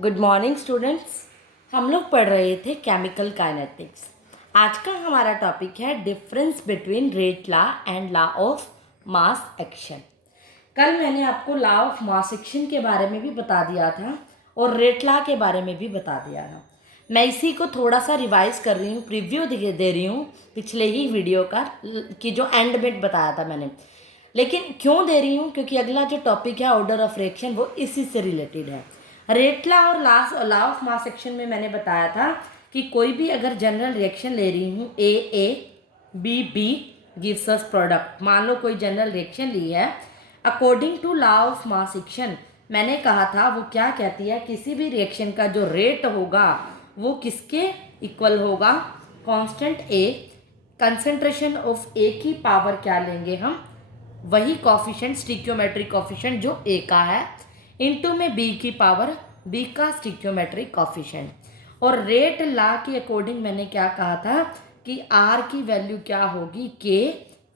Good morning students. हम लोग पढ़ रहे थे केमिकल काइनेटिक्स। आज का हमारा टॉपिक है difference between rate law and law of mass action. कल मैंने आपको लॉ ऑफ मास एक्शन के बारे में भी बता दिया था और रेट लॉ के बारे में भी बता दिया था। मैं इसी को थोड़ा सा रिवाइज कर रही हूँ, प्रीव्यू दे रही हूँ पिछले ही वीडियो का कि जो एंड में बताया था मैंने। लेकिन क्यों दे रही हूँ, क्योंकि अगला जो टॉपिक है ऑर्डर ऑफ रिएक्शन वो इसी से रिलेटेड है। रेट लॉ और लॉ ऑफ मास एक्शन में मैंने बताया था कि कोई भी अगर जनरल रिएक्शन ले रही हूँ A B B gives us product. मान लो कोई जनरल रिएक्शन ली है according to law of mass action. मैंने कहा था वो क्या कहती है, किसी भी रिएक्शन का जो रेट होगा वो किसके इक्वल होगा, कांस्टेंट ए, कंसंट्रेशन ऑफ ए की पावर क्या लेंगे हम, वही कॉफिशेंट स्टिक्योमेट्रिक कॉफिशेंट जो ए का है, इनटू में बी की पावर बी का स्टिक्योमेट्रिक कॉफिशेंट। और रेट लॉ के अकॉर्डिंग मैंने क्या कहा था कि आर की वैल्यू क्या होगी, के,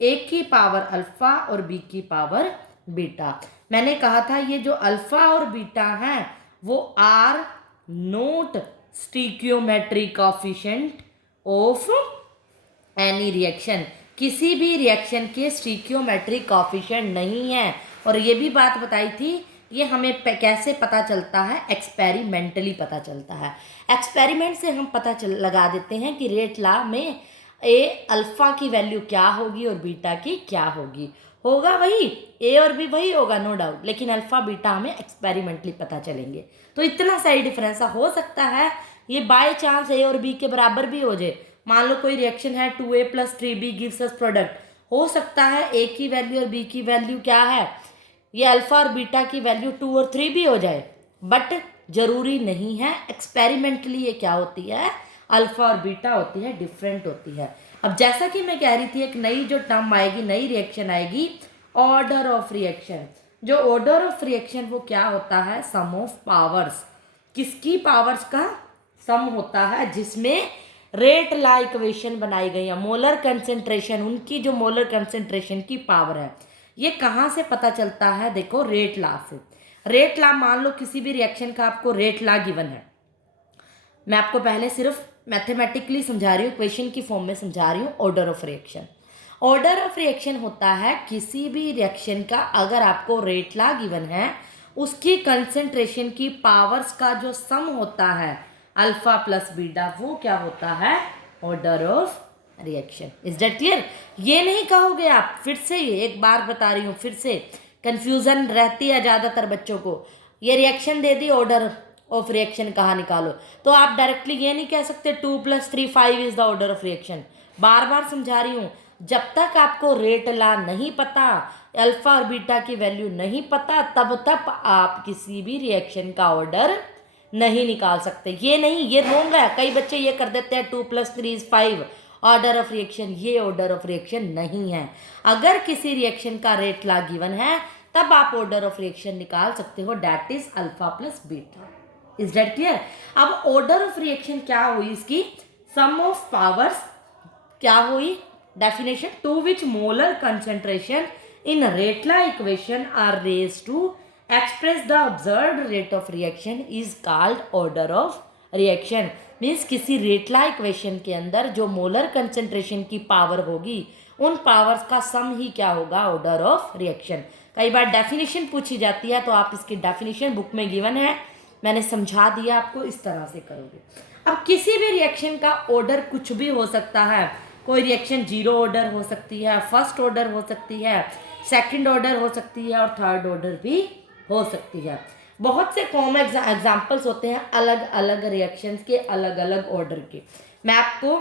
ए की पावर अल्फा और बी की पावर बीटा। मैंने कहा था ये जो अल्फा और बीटा हैं वो are not stoichiometric coefficient of any reaction. किसी भी रिएक्शन के स्टिक्योमेट्रिक कॉफिशेंट नहीं है। और ये भी बात बताई थी ये हमें कैसे पता चलता है, एक्सपेरिमेंटली पता चलता है। एक्सपेरिमेंट से हम पता लगा देते हैं कि रेट लॉ में ए अल्फा की वैल्यू क्या होगी और बीटा की क्या होगी। होगा वही, ए और बी वही होगा नो डाउट, लेकिन अल्फा बीटा हमें एक्सपेरिमेंटली पता चलेंगे। तो इतना सा ही डिफरेंस हो सकता है ये बाय चांस ए और बी के बराबर भी हो जाए। मान लो कोई रिएक्शन है 2a + 3b gives us product. हो सकता है ए की वैल्यू और बी की वैल्यू क्या है, ये अल्फा और बीटा की वैल्यू 2 और 3 भी हो जाए, बट जरूरी नहीं है। एक्सपेरिमेंटली ये क्या होती है, अल्फा और बीटा होती है, डिफरेंट होती है। अब जैसा कि मैं कह रही थी एक नई जो टर्म आएगी, नई रिएक्शन आएगी, ऑर्डर ऑफ रिएक्शन। जो ऑर्डर ऑफ रिएक्शन वो क्या होता है, सम ऑफ पावर्स। किसकी पावर्स का सम होता है, जिसमें रेट लॉ इक्वेशन बनाई गई है। मोलर कंसेंट्रेशन, उनकी जो मोलर कंसेंट्रेशन की पावर है, ये कहाँ से पता चलता है, देखो रेट लॉ से। रेट लॉ, मान लो किसी भी रिएक्शन का आपको रेट लॉ गिवन है। मैं आपको पहले सिर्फ मैथमेटिकली समझा रही हूँ, क्वेश्चन की फॉर्म में समझा रही हूँ। Order of reaction, order of reaction होता है किसी भी रिएक्शन का अगर आपको रेट लॉ गिवन है, उसकी कंसेंट्रेशन की पावर्स का जो सम होता है अल्फा प्लस बीटा, वो क्या होता है, order of reaction. Is that clear? ये नहीं कहोगे आप, फिर से ये एक बार बता रही हूँ, फिर से कंफ्यूजन रहती है ज़्यादातर बच्चों को। ये reaction they the, order of reaction कहाँ निकालो, तो आप डायरेक्टली ये नहीं कह सकते 2 + 3 5 is the order of reaction. बार बार समझा रही हूँ, जब तक आपको रेट लॉ नहीं पता, अल्फा और बीटा की वैल्यू नहीं पता, तब तक आप किसी भी रिएक्शन का ऑर्डर नहीं निकाल सकते। ये नहीं, ये रोंग है। कई बच्चे ये कर देते हैं 2 + 3 = 5 ऑर्डर ऑफ रिएक्शन। ये ऑर्डर ऑफ रिएक्शन नहीं है। अगर किसी रिएक्शन का रेट लॉ गिवन है तब आप ऑर्डर ऑफ रिएक्शन निकाल सकते हो, that is alpha plus beta. Is that clear? अब ऑर्डर ऑफ रिएक्शन क्या हुई इसकी, सम ऑफ पावर्स क्या हुई, definition, to which molar concentration in rate law equation are raised to express the observed rate of reaction is called order of reaction। Means किसी rate law equation के अंदर जो molar concentration की power होगी, उन powers का सम ही क्या होगा, ऑर्डर ऑफ रिएक्शन। कई बार डेफिनेशन पूछी जाती है तो आप इसकी डेफिनेशन बुक में गिवन है, मैंने समझा दिया आपको, इस तरह से करोगे। अब किसी भी रिएक्शन का ऑर्डर कुछ भी हो सकता है। कोई रिएक्शन 0 ऑर्डर हो सकती है, फर्स्ट ऑर्डर हो सकती है, सेकंड ऑर्डर हो सकती है और थर्ड ऑर्डर भी हो सकती है। बहुत से कॉमन एग्जाम्पल्स होते हैं अलग अलग रिएक्शंस के, अलग अलग ऑर्डर के। मैं आपको,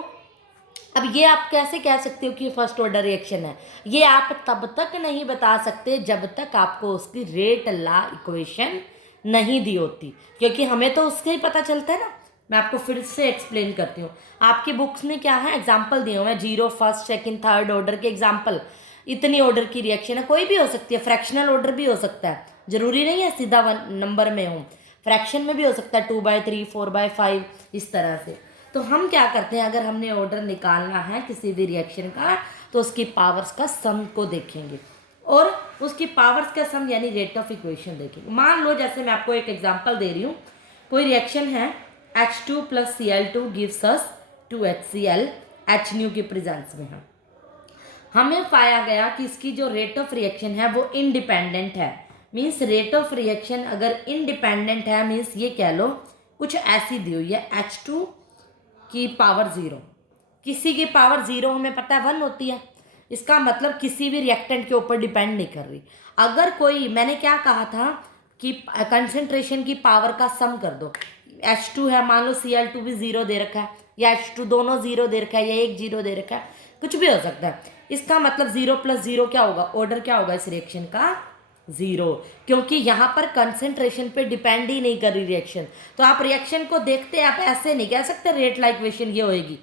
अब ये आप कैसे कह सकते हो कि फर्स्ट ऑर्डर रिएक्शन है, ये आप तब तक नहीं बता सकते जब तक आपको उसकी रेट लॉ इक्वेशन नहीं दी होती, क्योंकि हमें तो उससे ही पता चलता है ना। मैं आपको फिर से एक्सप्लेन करती हूँ। आपकी बुक्स में क्या है, एग्जाम्पल दिए हुए हैं, 0 फर्स्ट सेकंड थर्ड ऑर्डर के एग्जाम्पल। इतनी ऑर्डर की रिएक्शन है, कोई भी हो सकती है, फ्रैक्शनल ऑर्डर भी हो सकता है, जरूरी नहीं है सीधा 1 नंबर में हो, फ्रैक्शन में भी हो सकता है 2/3 4/5 इस तरह से। तो हम क्या करते हैं, अगर हमने ऑर्डर निकालना है किसी भी रिएक्शन का, तो उसकी पावर्स का सम को देखेंगे और उसकी पावर्स का सम यानी रेट ऑफ इक्वेशन देखेंगे। मान लो जैसे मैं आपको एक एग्जांपल दे रही हूँ, कोई रिएक्शन है H2 plus Cl2 gives us 2HCl H new की प्रेजेंस में है। हमें पाया गया कि इसकी जो रेट ऑफ रिएक्शन है वो इंडिपेंडेंट है। मीन्स रेट ऑफ रिएक्शन अगर इंडिपेंडेंट है मीन्स ये कह लो कुछ ऐसी दी हुई है H2 की पावर 0, किसी की पावर 0 हमें पता है 1 होती है। इसका मतलब किसी भी रिएक्टेंट के ऊपर डिपेंड नहीं कर रही। अगर कोई, मैंने क्या कहा था कि कंसंट्रेशन की पावर का सम कर दो। H2 है, मान लो Cl2 भी 0 दे रखा है, या H2 दोनों 0 दे रखा है, या एक 0 दे रखा है, कुछ भी हो सकता है। इसका मतलब 0 प्लस 0 क्या होगा, ऑर्डर क्या होगा इस रिएक्शन का, 0, क्योंकि यहाँ पर कंसंट्रेशन पे डिपेंड ही नहीं कर रही रिएक्शन। तो आप रिएक्शन को देखते आप ऐसे नहीं कह सकते रेट लाइक इक्वेशन ये होएगी।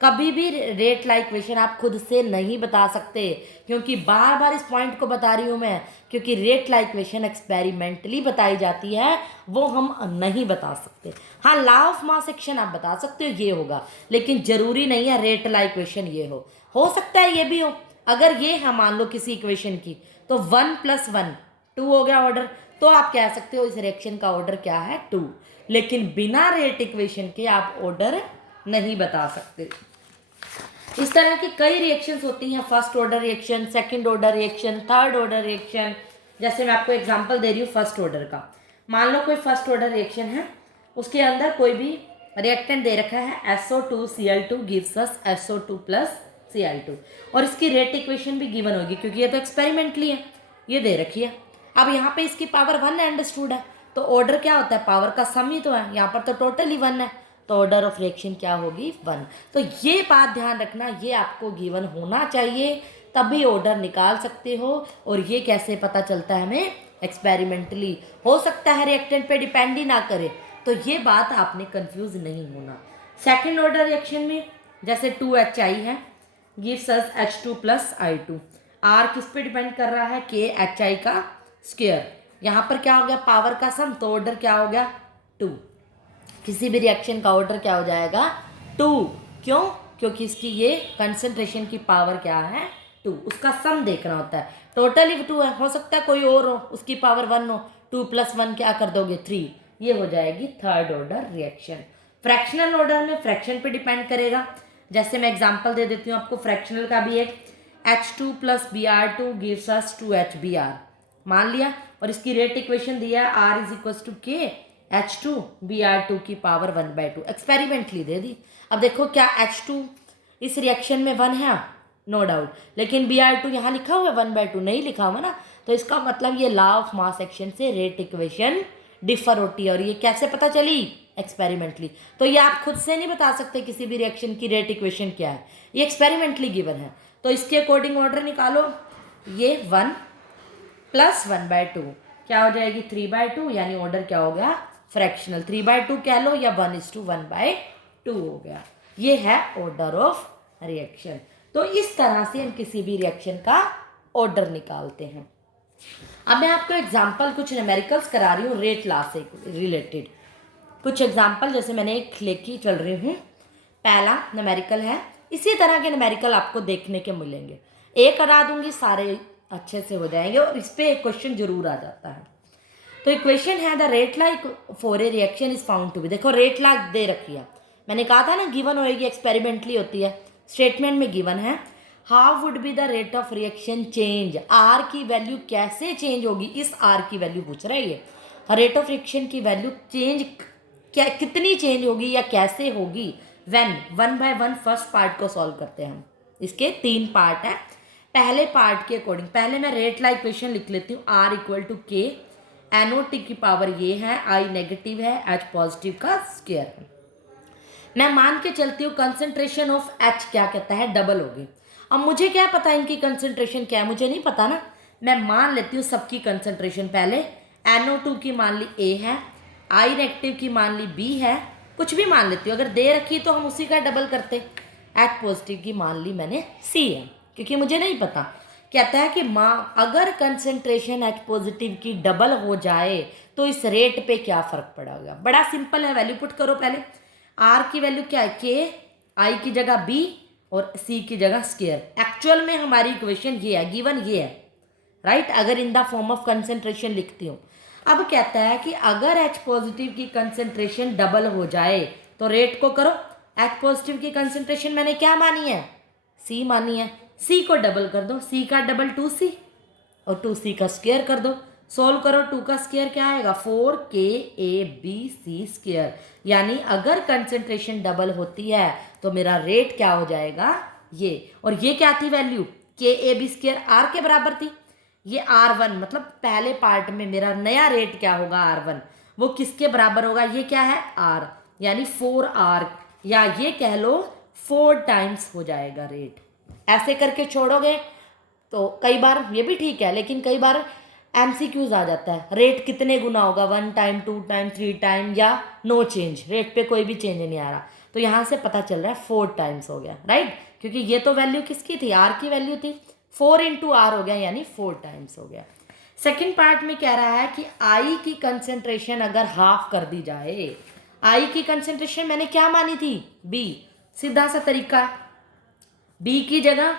कभी भी रेट लाइक इक्वेशन आप खुद से नहीं बता सकते, क्योंकि बार बार इस पॉइंट को बता रही हूँ मैं, क्योंकि रेट लाइक इक्वेशन एक्सपेरिमेंटली बताई जाती है, वो हम नहीं बता सकते। हाँ, लॉ ऑफ मास एक्शन आप बता सकते हो ये होगा, लेकिन जरूरी नहीं है रेट लाइक इक्वेशन ये हो सकता है ये भी हो। अगर ये है मान लो किसी इक्वेशन की, तो 1 + 1 2 हो गया ऑर्डर, तो आप कह सकते हो इस रिएक्शन का ऑर्डर क्या है, 2। लेकिन बिना रेट इक्वेशन के आप ऑर्डर नहीं बता सकते। इस तरह की कई रिएक्शंस होती हैं, first order reaction, second order reaction, third order reaction. जैसे मैं आपको एग्जांपल दे रही हूँ फर्स्ट ऑर्डर का। मान लो कोई फर्स्ट ऑर्डर रिएक्शन है, उसके अंदर कोई भी रिएक्टेंट दे रखा है SO2Cl2 gives us SO2 + Cl2, और इसकी रेट इक्वेशन भी गिवन होगी, क्योंकि ये तो एक्सपेरिमेंटली है, ये दे रखी है। अब यहाँ पे इसकी पावर 1 अंडरस्टूड है, तो ऑर्डर क्या होता है, पावर का सम ही तो है, यहाँ पर तो टोटल ही 1 है, तो ऑर्डर ऑफ रिएक्शन क्या होगी, 1। तो ये बात ध्यान रखना, ये आपको गिवन होना चाहिए, तभी ऑर्डर निकाल सकते हो। और ये कैसे पता चलता है हमें, एक्सपेरिमेंटली। हो सकता है रिएक्टेंट पे डिपेंड ही ना करे, तो ये बात आपने कंफ्यूज नहीं होना। सेकेंड ऑर्डर रिएक्शन में जैसे 2HI है, gives us H2 + I2। R किस पे डिपेंड कर रहा है, KHI का स्क्वायर। यहाँ पर क्या हो गया, पावर का सम, तो ऑर्डर क्या हो गया, 2। किसी भी रिएक्शन का ऑर्डर क्या हो जाएगा, 2। क्यों, क्योंकि इसकी ये कंसंट्रेशन की पावर क्या है, 2। उसका सम देखना होता है, टोटल ही 2 है, हो सकता है कोई और हो उसकी पावर 1 हो, 2 + 1 क्या कर दोगे, 3। ये हो जाएगी third order reaction. Fractional order में फ्रैक्शन पे डिपेंड करेगा। जैसे मैं एग्जांपल दे देती हूँ आपको फ्रैक्शनल का भी, एक H2 + Br2 gives us 2HBr मान लिया, और इसकी रेट इक्वेशन दिया है R = K H2 Br2 की पावर 1/2, एक्सपेरिमेंटली दे दी। अब देखो क्या H2 इस रिएक्शन में 1 है, नो डाउट, लेकिन Br2 यहाँ लिखा हुआ है 1/2, नहीं लिखा हुआ ना, तो इसका मतलब ये लॉ ऑफ मास एक्शन से रेट इक्वेशन डिफर होती है। और ये कैसे पता चली, एक्सपेरिमेंटली। तो ये आप खुद से नहीं बता सकते किसी भी रिएक्शन की रेट इक्वेशन क्या है, ये एक्सपेरिमेंटली गिवन है। तो इसके अकॉर्डिंग ऑर्डर निकालो, ये 1 + 1/2 क्या हो जाएगी, 3/2, यानी ऑर्डर क्या हो गया, फ्रैक्शनल। 3/2 कह लो, या 1:1/2 हो गया। ये है ऑर्डर ऑफ रिएक्शन। तो इस तरह से हम किसी भी रिएक्शन का ऑर्डर निकालते हैं। अब मैं आपको एग्जांपल कुछ न्यूमेरिकल्स करा रही हूँ रेट लॉ से रिलेटेड। कुछ एग्जांपल जैसे मैंने एक लेके चल रही हूँ। पहला न्यूमेरिकल है, इसी तरह के न्यूमेरिकल आपको देखने के मिलेंगे। एक करा दूंगी, सारे अच्छे से हो जाएंगे, और इस पे एक क्वेश्चन जरूर आ जाता है। तो इक्वेशन है the rate law for a reaction is found to be. देखो रेट लॉ दे रखी है, मैंने कहा था ना गिवन होएगी, एक्सपेरिमेंटली होती है। स्टेटमेंट में गिवन है, how would be the rate of reaction change, R की वैल्यू कैसे चेंज होगी, इस आर की वैल्यू पूछ रहा है ये। रेट ऑफ रिएक्शन की वैल्यू चेंज क्या, कितनी चेंज होगी या कैसे होगी, व्हेन 1/1 फर्स्ट पार्ट को सॉल्व करते हैं हम। इसके 3 पार्ट हैं। पहले पार्ट के अकॉर्डिंग पहले मैं रेट लॉ इक्वेशन लिख लेती हूँ। R = K, NOT की पावर ये है, I नेगेटिव है, H पॉजिटिव का स्क्वायर है। मैं मान के चलती हूँ कंसंट्रेशन ऑफ H क्या कहता है, डबल होगी। अब मुझे क्या पता इनकी कंसंट्रेशन क्या है, मुझे नहीं पता ना। मैं मान लेती हूँ सबकी कंसंट्रेशन। पहले NO2 की मान ली A है, I नेगेटिव की मान ली B है, कुछ भी मान लेती हूँ, अगर दे रखी तो हम उसी का डबल करते। H पॉजिटिव की मान ली मैंने C है, क्योंकि मुझे नहीं पता। कहता है कि अगर कंसंट्रेशन H पॉजिटिव की डबल हो जाए तो इस रेट पे क्या फ़र्क पड़ेगा। बड़ा सिंपल है, वैल्यू पुट करो। पहले R की वैल्यू क्या है, K, I की जगह B और C की जगह स्क्वायर। एक्चुअल में हमारी इक्वेशन ये है, गिवन ये है, राइट। अगर in the form of concentration लिखती हूँ, अब कहता है कि अगर H पॉजिटिव की कंसेंट्रेशन डबल हो जाए तो रेट को करो। H पॉजिटिव की कंसेंट्रेशन मैंने क्या मानी है, C मानी है, C को डबल कर दो, C का डबल 2C और 2C का स्क्वायर कर दो। सोल्व करो, 2 का स्क्वायर क्या आएगा 4KABC स्क्वायर। यानी अगर कंसेंट्रेशन डबल होती है तो मेरा रेट क्या हो जाएगा ये, और ये क्या थी वैल्यू KAB स्क्वायर R के बराबर थी। ये R1 मतलब पहले पार्ट में मेरा नया रेट क्या होगा R1, वो किसके बराबर होगा, ये क्या है R, यानी 4R, या ये कह लो 4 टाइम्स हो जाएगा रेट। ऐसे करके छोड़ोगे तो कई बार ये भी ठीक है, लेकिन कई बार MCQs आ जाता है, रेट कितने गुना होगा, 1 टाइम 2 टाइम 3 टाइम या नो चेंज, रेट पे कोई भी चेंज नहीं आ रहा। तो यहाँ से पता चल रहा है 4 टाइम्स हो गया, राइट, क्योंकि ये तो वैल्यू किसकी थी, R की वैल्यू थी, 4 इंटू R हो गया यानी 4 टाइम्स हो गया। सेकेंड पार्ट में कह रहा है कि I की कंसेंट्रेशन अगर हाफ कर दी जाए, I की कंसेंट्रेशन मैंने क्या मानी थी B, सीधा सा तरीका है, B की जगह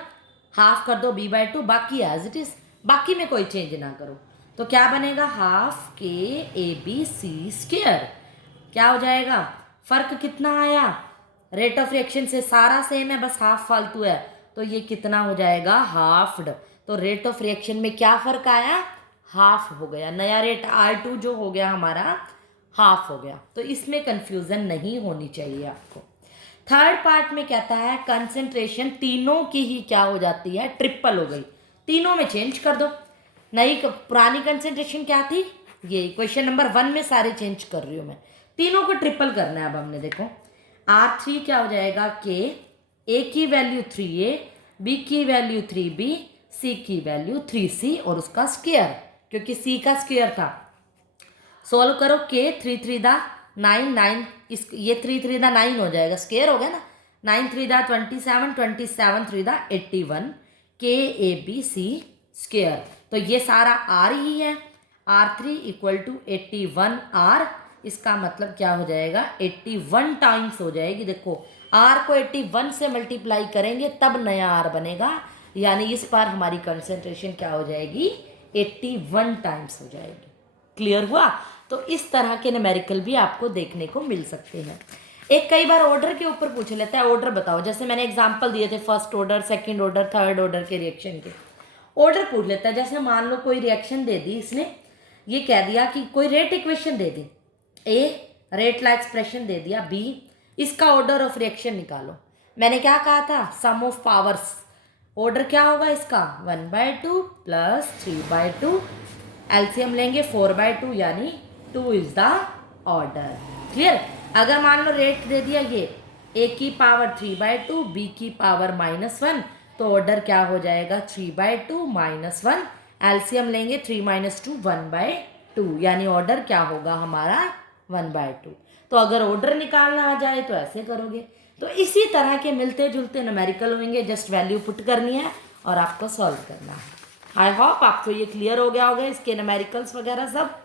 हाफ कर दो B/2, बाकी एज इट इज, बाकी में कोई चेंज ना करो। तो क्या बनेगा हाफ KABC स्क्वायर, क्या हो जाएगा, फर्क कितना आया, रेट ऑफ रिएक्शन से सारा सेम है, बस हाफ फालतू है, तो ये कितना हो जाएगा हाफ्ड। तो रेट ऑफ रिएक्शन में क्या फर्क आया, हाफ हो गया, नया रेट R2 जो हो गया हमारा हाफ हो गया। तो इसमें कंफ्यूजन नहीं होनी चाहिए आपको। थर्ड पार्ट में कहता है कंसेंट्रेशन तीनों की ही क्या हो जाती है, ट्रिपल हो गई, तीनों में चेंज कर दो। नई पुरानी कंसेंट्रेशन क्या थी, ये क्वेश्चन नंबर 1 में सारे चेंज कर रही हूँ मैं, तीनों को ट्रिपल करना है। अब हमने देखो R3 क्या हो जाएगा K, A की वैल्यू 3A, B की वैल्यू 3B, C की वैल्यू 3C और उसका स्क्वायर, क्योंकि C का स्क्वायर था। सोल्व करो, K 3 3 दा 9 9, इस ये 3 3 दा 9 हो जाएगा, स्क्वायर हो गया ना, 9 3 दा 27, 27 3 दा 81, KABC स्क्वायर। तो ये सारा R ही है, R3 इक्वल टू 81R, इसका मतलब क्या हो जाएगा 81 टाइम्स हो जाएगी। देखो R को 81 से मल्टीप्लाई करेंगे तब नया R बनेगा, यानी इस बार हमारी कंसेंट्रेशन क्या हो जाएगी 81 टाइम्स हो जाएगी। क्लियर हुआ। तो इस तरह के न्यूमेरिकल भी आपको देखने को मिल सकते हैं। एक कई बार ऑर्डर के ऊपर पूछ लेता है, ऑर्डर बताओ, जैसे मैंने एग्जांपल दिए थे first order, second order, third order के रिएक्शन के, ऑर्डर पूछ लेता है। जैसे मान लो कोई रिएक्शन दे दी इसने, ये कह दिया कि कोई rate equation they the, a rate La expression दे दिया, बी इसका ऑर्डर ऑफ रिएक्शन निकालो। मैंने क्या कहा था, सम ऑफ पावर्स, ऑर्डर क्या होगा इसका 1/2 प्लस 3/2, एलसीएम लेंगे 4/2 यानी 2 इज द ऑर्डर। क्लियर। अगर मान लो रेट दे दिया ये ए की पावर 3/2, बी की पावर -1, तो ऑर्डर क्या हो जाएगा 3/2 -1, एलसीएम लेंगे 3 - 2 1/2, यानी ऑर्डर क्या होगा हमारा 1/2। तो अगर ऑर्डर निकालना आ जाए तो ऐसे करोगे। तो इसी तरह के मिलते जुलते न्यूमेरिकल होंगे, जस्ट वैल्यू पुट करनी है और आपको सॉल्व करना है। आई होप आपको ये क्लियर हो गया होगा इसके न्यूमेरिकल्स वगैरह सब।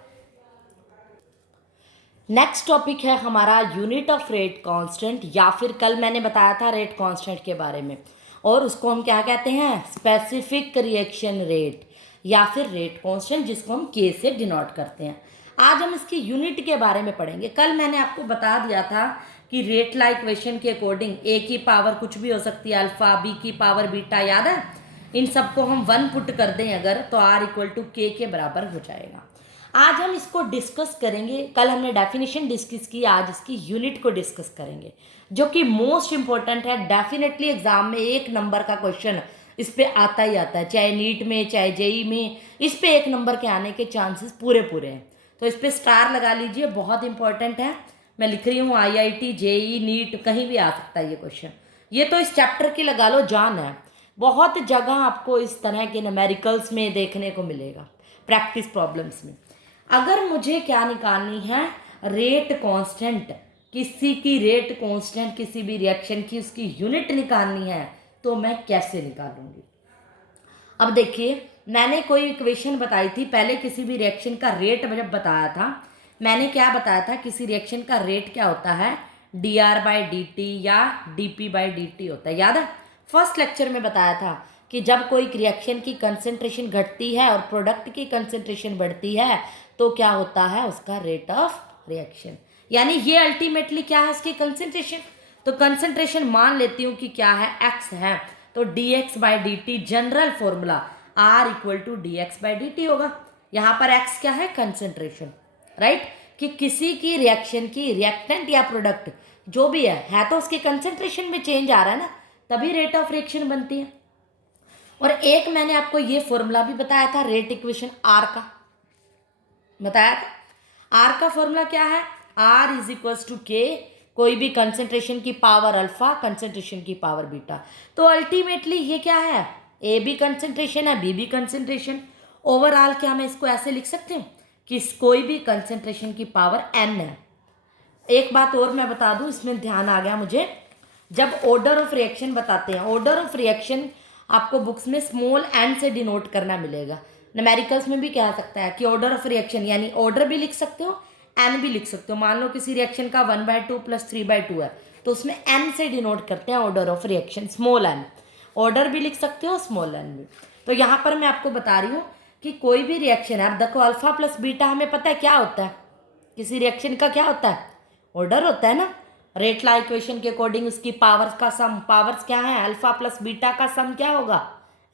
नेक्स्ट टॉपिक है हमारा यूनिट ऑफ रेट कांस्टेंट, या फिर कल मैंने बताया था रेट कांस्टेंट के बारे में, और उसको हम क्या कहते हैं स्पेसिफिक रिएक्शन रेट या फिर रेट कांस्टेंट, जिसको हम के से डिनोट करते हैं। आज हम इसकी यूनिट के बारे में पढ़ेंगे। कल मैंने आपको बता दिया था कि रेट ला इक्वेशन के अकॉर्डिंग ए की पावर कुछ भी हो सकती है, अल्फा, बी की पावर बीटा, याद है, इन सबको हम 1 पुट कर दें अगर, तो R इक्वल टू के बराबर हो जाएगा। आज हम इसको डिस्कस करेंगे। कल हमने डेफिनेशन डिस्कस की, आज इसकी यूनिट को डिस्कस करेंगे, जो कि मोस्ट इंपॉर्टेंट है। डेफिनेटली एग्जाम में 1 नंबर का क्वेश्चन इस पे आता ही आता है, चाहे नीट में चाहे जेई में, इस पे 1 नंबर के आने के चांसेस पूरे हैं। तो इस पे स्टार लगा लीजिए, बहुत इंपॉर्टेंट है। मैं लिख रही हूँ IIT, जेई, नीट, कहीं भी आ सकता है ये क्वेश्चन। ये तो इस चैप्टर की लगा लो जान है। बहुत जगह आपको इस तरह के न्यूमेरिकल्स में देखने को मिलेगा, प्रैक्टिस प्रॉब्लम्स में। अगर मुझे क्या निकालनी है रेट कांस्टेंट, किसी की रेट कांस्टेंट किसी भी रिएक्शन की उसकी यूनिट निकालनी है, तो मैं कैसे निकालूंगी। अब देखिए, मैंने कोई इक्वेशन बताई थी पहले, किसी भी रिएक्शन का रेट जब बताया था, मैंने क्या बताया था, किसी रिएक्शन का रेट क्या होता है dR/dt या dP/dt होता है, याद है। फर्स्ट लेक्चर में बताया था कि जब कोई रिएक्शन की कंसेंट्रेशन घटती है और प्रोडक्ट की कंसेंट्रेशन बढ़ती है, तो तो क्या होता है उसका रेट ऑफ रिएक्शन। यानी ये अल्टीमेटली क्या है उसकी कंसंट्रेशन। तो कंसंट्रेशन मान लेती हूँ कि क्या है x है, तो dx by D T general formula R equal to D X by D T होगा। यहाँ पर x क्या है कंसंट्रेशन, राइट, कि किसी की रिएक्शन की रिएक्टेंट या प्रोडक्ट जो भी है तो उसके कंसंट्रेशन में चेंज आ रहा है ना, तभी रेट ऑफ रिएक्शन बनती है। और एक मैंने आपको ये फॉर्मूला भी बताया था रेट इक्वेशन R का, बताया था। R का फॉर्मूला क्या है, R इज इक्वल्स टू के, कोई भी कंसंट्रेशन की पावर अल्फा, कंसंट्रेशन की पावर बीटा। तो अल्टीमेटली ये क्या है, ए भी कंसंट्रेशन है, बी भी कंसंट्रेशन। ओवरऑल क्या मैं इसको ऐसे लिख सकती हूँ कि कोई भी कंसंट्रेशन की पावर n है। एक बात और मैं बता दूं, इसमें ध्यान आ गया मुझे, जब ऑर्डर ऑफ रिएक्शन बताते हैं, ऑर्डर ऑफ रिएक्शन आपको बुक्स में स्मॉल n से डिनोट करना मिलेगा। न्यूमेरिकल्स में भी कह सकता है कि ऑर्डर ऑफ रिएक्शन, यानी ऑर्डर भी लिख सकते हो n भी लिख सकते हो। मान लो किसी रिएक्शन का 1/2 + 3/2 है, तो उसमें n से डिनोट करते हैं order of reaction, small n। Order भी लिख सकते हो, स्मॉल n भी। तो यहाँ पर मैं आपको बता रही हूँ कि कोई भी रिएक्शन है, देखो अल्फा प्लस बीटा हमें पता है क्या होता है, किसी रिएक्शन का क्या होता है, ऑर्डर होता है ना। रेट लॉ इक्वेशन के अकॉर्डिंग उसकी पावर्स का सम, पावर्स क्या है, अल्फा प्लस बीटा का सम क्या होगा,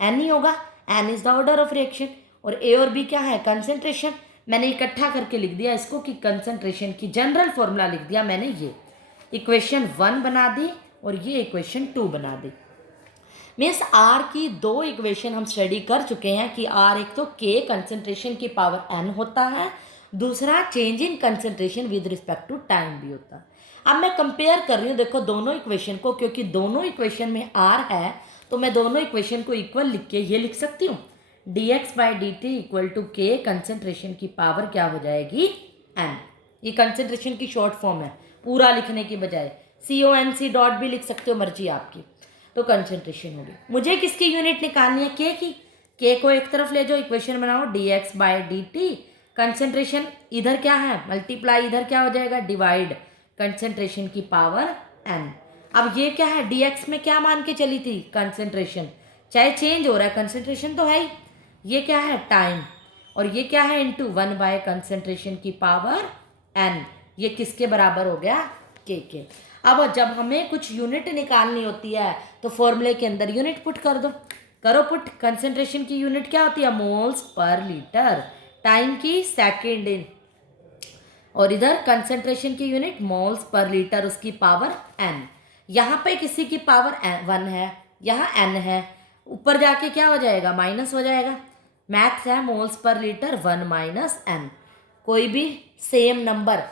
n ही होगा। n is the order of reaction. और ए और बी क्या है, कंसंट्रेशन। मैंने इकट्ठा करके लिख दिया इसको कि कंसंट्रेशन की जनरल फॉर्मूला लिख दिया मैंने, ये इक्वेशन 1 बना दी और ये इक्वेशन 2 बना दी। मीन्स आर की दो इक्वेशन हम स्टडी कर चुके हैं कि आर एक तो के कंसंट्रेशन की पावर n होता है, दूसरा change in concentration with respect to time भी होता है। अब मैं कंपेयर कर रही हूँ, देखो दोनों इक्वेशन को, क्योंकि दोनों इक्वेशन में आर है तो मैं दोनों इक्वेशन को इक्वल लिख के ये लिख सकती हूँ, D X by D T equal to K, concentration की पावर क्या हो जाएगी n। ये कंसंट्रेशन की शॉर्ट फॉर्म है, पूरा लिखने की बजाय CONC डॉट भी लिख सकते हो, मर्जी आपकी। तो कंसंट्रेशन होगी। मुझे किसकी यूनिट निकालनी है, के की। के को एक तरफ ले जाओ, इक्वेशन बनाओ D X by D T, concentration इधर क्या है मल्टीप्लाई, इधर क्या हो जाएगा डिवाइड, कंसंट्रेशन की पावर n। अब ये क्या है, डी एक्स में क्या मान के चली थी कंसंट्रेशन, चाहे चेंज हो रहा है कंसंट्रेशन तो है ही। ये क्या है टाइम, और ये क्या है इनटू 1 बाय कंसंट्रेशन की पावर n। ये किसके बराबर हो गया, के। अब जब हमें कुछ यूनिट निकालनी होती है तो फॉर्मूले के अंदर यूनिट पुट कर दो, करो पुट। कंसंट्रेशन की यूनिट क्या होती है, मोल्स पर लीटर, टाइम की सेकेंड इन, और इधर कंसंट्रेशन की यूनिट मोल्स पर लीटर, उसकी पावर n। यहाँ पे किसी की पावर 1 है, यहाँ n है, ऊपर जाके क्या हो जाएगा माइनस हो जाएगा। मैथ्स है, moles per litre 1 minus n। कोई भी same number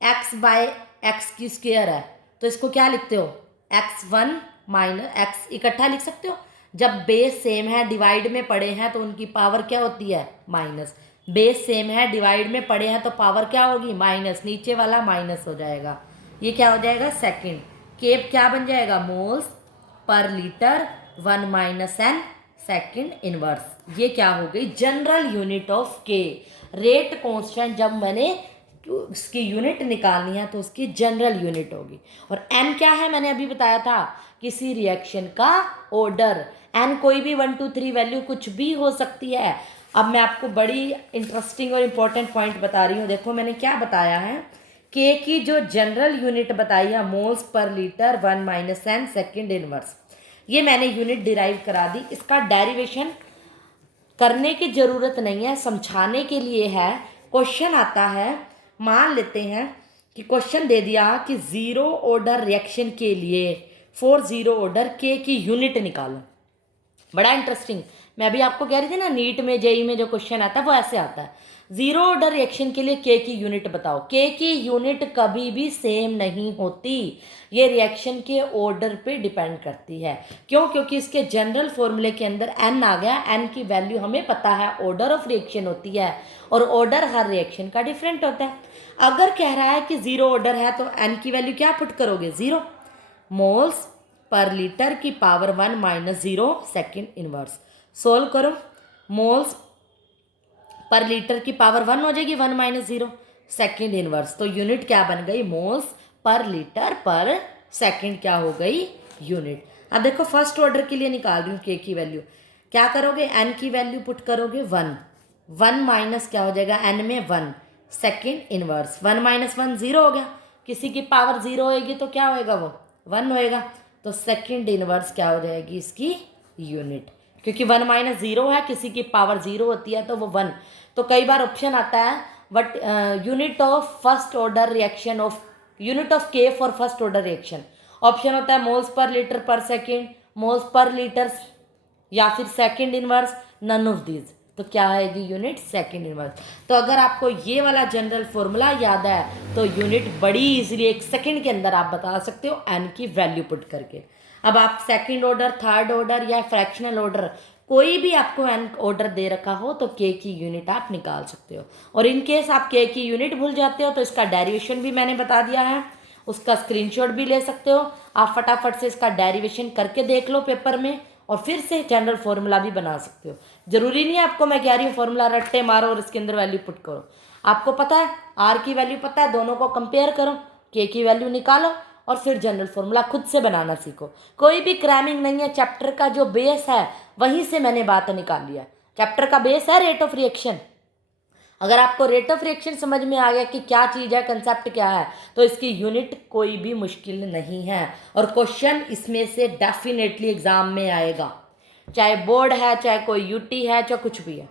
x by X की स्क्वायर है तो इसको क्या लिखते हो, x1 माइनस x इकट्ठा लिख सकते हो। जब बेस सेम है, डिवाइड में पड़े हैं तो उनकी पावर क्या होती है माइनस। बेस सेम है, डिवाइड में पड़े हैं तो पावर क्या होगी माइनस, नीचे वाला माइनस हो जाएगा। ये क्या हो जाएगा सेकंड, केप क्या बन जाएगा moles per litre 1 minus n second inverse. ये क्या हो गई जनरल यूनिट ऑफ के। रेट कांस्टेंट जब मैंने उसकी यूनिट निकालनी है तो उसकी जनरल यूनिट होगी। और n क्या है, मैंने अभी बताया था किसी रिएक्शन का ऑर्डर। n कोई भी 1 2 3 वैल्यू कुछ भी हो सकती है। अब मैं आपको बड़ी इंटरेस्टिंग और इम्पोर्टेंट पॉइंट बता रही हूँ। देखो मैंने क्या बताया है, के की जो जनरल यूनिट बताई है moles per litre 1 minus n second inverse, ये मैंने यूनिट डिराइव करा दी। इसका डेरिवेशन करने की ज़रूरत नहीं है, समझाने के लिए है। क्वेश्चन आता है, मान लेते हैं कि क्वेश्चन दे दिया कि ज़ीरो ऑर्डर रिएक्शन के लिए फॉर ज़ीरो ऑर्डर के की यूनिट निकालो। बड़ा इंटरेस्टिंग, मैं अभी आपको कह रही थी ना नीट में जेई में जो क्वेश्चन आता है वो ऐसे आता है, ज़ीरो ऑर्डर रिएक्शन के लिए के की यूनिट बताओ। के की यूनिट कभी भी सेम नहीं होती, ये रिएक्शन के ऑर्डर पे डिपेंड करती है। क्यों, क्योंकि इसके जनरल फॉर्मूले के अंदर n आ गया। n की वैल्यू हमें पता है ऑर्डर ऑफ रिएक्शन होती है, और ऑर्डर हर रिएक्शन का डिफरेंट होता है। अगर कह रहा है कि ज़ीरो ऑर्डर है तो n की वैल्यू क्या पुट करोगे, ज़ीरो। मोल्स पर लीटर की power 1 minus 0 second inverse. Solve करो, मोल्स पर लीटर की पावर 1 हो जाएगी 1 माइनस 0 सेकेंड इनवर्स। तो यूनिट क्या बन गई, मोल्स पर लीटर पर सेकेंड क्या हो गई यूनिट। अब देखो फर्स्ट ऑर्डर के लिए निकाल रही हूँ के की वैल्यू, क्या करोगे n की वैल्यू पुट करोगे 1, 1 माइनस क्या हो जाएगा, n में 1 सेकेंड इनवर्स, 1 माइनस 1 0 हो गया, किसी की पावर 0 होएगी तो क्या होएगा, वो 1 होएगा, तो सेकेंड इनवर्स क्या हो जाएगी इसकी यूनिट, क्योंकि 1 माइनस 0 है, किसी की पावर 0 होती है तो वो 1। तो कई बार ऑप्शन आता है but unit of first order reaction of unit of k for first order reaction, option होता है मोल्स पर लीटर पर सेकेंड, मोल्स पर लीटर, या फिर second inverse, none of these. तो क्या आएगी यूनिट, सेकेंड इनवर्स। तो अगर आपको ये वाला जनरल फॉर्मूला याद है तो यूनिट बड़ी इजीली 1 सेकेंड के अंदर आप बता सकते हो एन की वैल्यू पुट करके। अब आप सेकेंड ऑर्डर, थर्ड ऑर्डर या फ्रैक्शनल ऑर्डर कोई भी आपको एन ऑर्डर दे रखा हो तो के की यूनिट आप निकाल सकते हो। और इन केस आप के की यूनिट भूल जाते हो तो इसका डेरिवेशन भी मैंने बता दिया है, उसका स्क्रीनशॉट भी ले सकते हो। आप फटाफट से इसका डेरिवेशन करके देख लो पेपर में और फिर से जनरल फॉर्मूला भी बना सकते हो। जरूरी नहीं है आपको मैं कह रही हूँ फॉर्मूला रट्टे मारो और इसके अंदर वैल्यू पुट करो। आपको पता है आर की वैल्यू पता है, दोनों को कंपेयर करो, के की वैल्यू निकालो और फिर जनरल फॉर्मूला खुद से बनाना सीखो। कोई भी क्रैमिंग नहीं है, चैप्टर का जो बेस है वहीं से मैंने बात निकाल लिया। चैप्टर का बेस है रेट ऑफ रिएक्शन। अगर आपको रेट ऑफ रिएक्शन समझ में आ गया कि क्या चीज़ है, कंसेप्ट क्या है, तो इसकी यूनिट कोई भी मुश्किल नहीं है और क्वेश्चन इसमें से डेफिनेटली एग्जाम में आएगा, चाहे बोर्ड है, चाहे कोई यूटी है, चाहे कुछ भी है,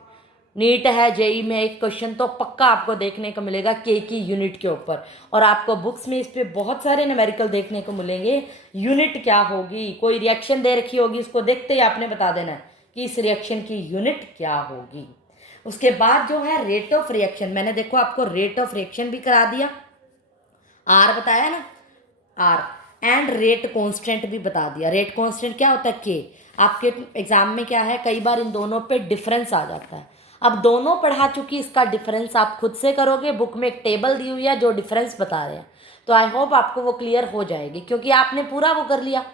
नीट है, जेई में एक क्वेश्चन तो पक्का आपको देखने को मिलेगा के की यूनिट के ऊपर। और आपको बुक्स में इस पे बहुत सारे न्यूमेरिकल देखने को मिलेंगे, यूनिट क्या होगी, कोई रिएक्शन दे रखी होगी, उसको देखते ही आपने बता देना है कि इस रिएक्शन की यूनिट क्या होगी। उसके बाद जो है रेट ऑफ रिएक्शन, मैंने देखो आपको रेट ऑफ रिएक्शन भी करा दिया, आर बताया ना, आर एंड रेट कांस्टेंट भी बता दिया। रेट कांस्टेंट क्या होता है, के। आपके एग्जाम में क्या है, कई बार इन दोनों पे डिफरेंस आ जाता है। अब दोनों पढ़ा चुकी, इसका डिफरेंस आप खुद से करोगे, बुक में एक टेबल दी हुई है जो डिफरेंस बता रहे हैं, तो आई होप आपको वो क्लियर हो जाएगी क्योंकि आपने पूरा वो कर लिया,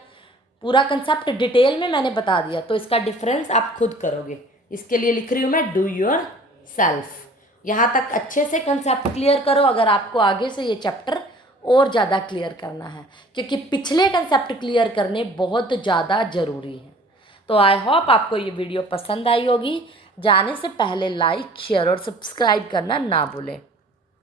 पूरा कंसेप्ट डिटेल में मैंने बता दिया। तो इसका डिफरेंस आप खुद करोगे, इसके लिए लिख रही हूँ मैं डू योर सेल्फ। यहाँ तक अच्छे से कंसेप्ट क्लियर करो अगर आपको आगे से ये चैप्टर और ज़्यादा क्लियर करना है, क्योंकि पिछले कंसेप्ट क्लियर करने बहुत ज़्यादा ज़रूरी है। तो आई होप आपको ये वीडियो पसंद आई होगी। जाने से पहले लाइक, शेयर और सब्सक्राइब करना ना भूलें।